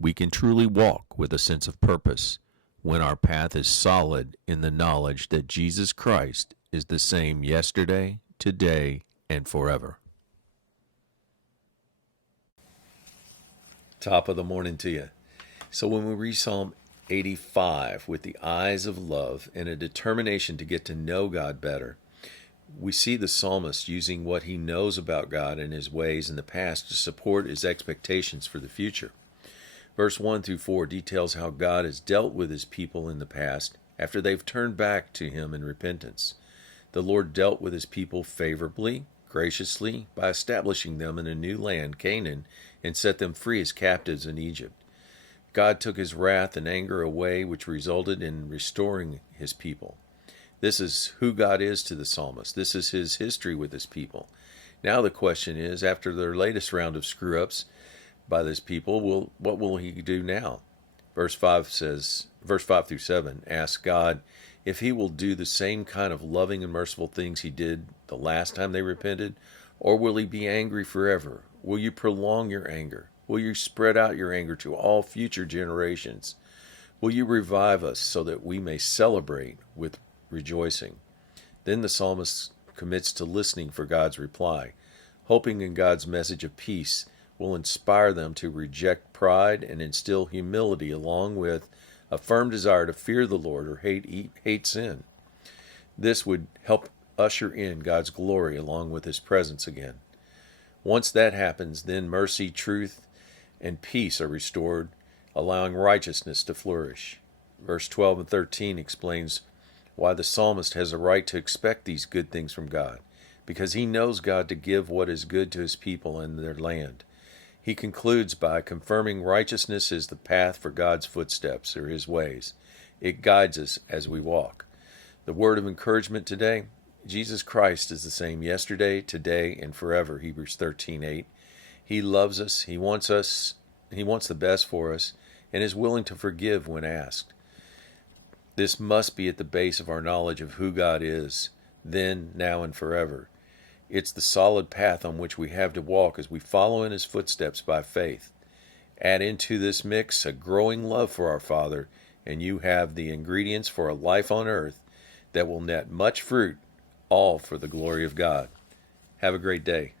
We can truly walk with a sense of purpose when our path is solid in the knowledge that Jesus Christ is the same yesterday, today, and forever. Top of the morning to you. So when we read Psalm 85 with the eyes of love and a determination to get to know God better, we see the psalmist using what he knows about God and his ways in the past to support his expectations for the future. Verse 1 through 4 details how God has dealt with his people in the past after they've turned back to him in repentance. The Lord dealt with his people favorably, graciously, by establishing them in a new land, Canaan, and set them free as captives in Egypt. God took his wrath and anger away, which resulted in restoring his people. This is who God is to the psalmist. This is his history with his people. Now the question is, after their latest round of screw-ups by this people, what will he do now? Verse 5 through 7 asks God if he will do the same kind of loving and merciful things he did the last time they repented, or will he be angry forever? Will you prolong your anger? Will you spread out your anger to all future generations? Will you revive us so that we may celebrate with rejoicing? Then the psalmist commits to listening for God's reply, hoping in God's message of peace will inspire them to reject pride and instill humility along with a firm desire to fear the Lord or hate sin. This would help usher in God's glory along with his presence again. Once that happens, then mercy, truth, and peace are restored, allowing righteousness to flourish. Verse 12 and 13 explains why the psalmist has a right to expect these good things from God, because he knows God to give what is good to his people and their land. He concludes by confirming righteousness is the path for God's footsteps, or his ways. It guides us as we walk. The word of encouragement today, Jesus Christ is the same yesterday, today, and forever, Hebrews 13:8. He loves us, he wants the best for us, and is willing to forgive when asked. This must be at the base of our knowledge of who God is, then, now, and forever. It's the solid path on which we have to walk as we follow in his footsteps by faith. Add into this mix a growing love for our Father, and you have the ingredients for a life on earth that will net much fruit, all for the glory of God. Have a great day.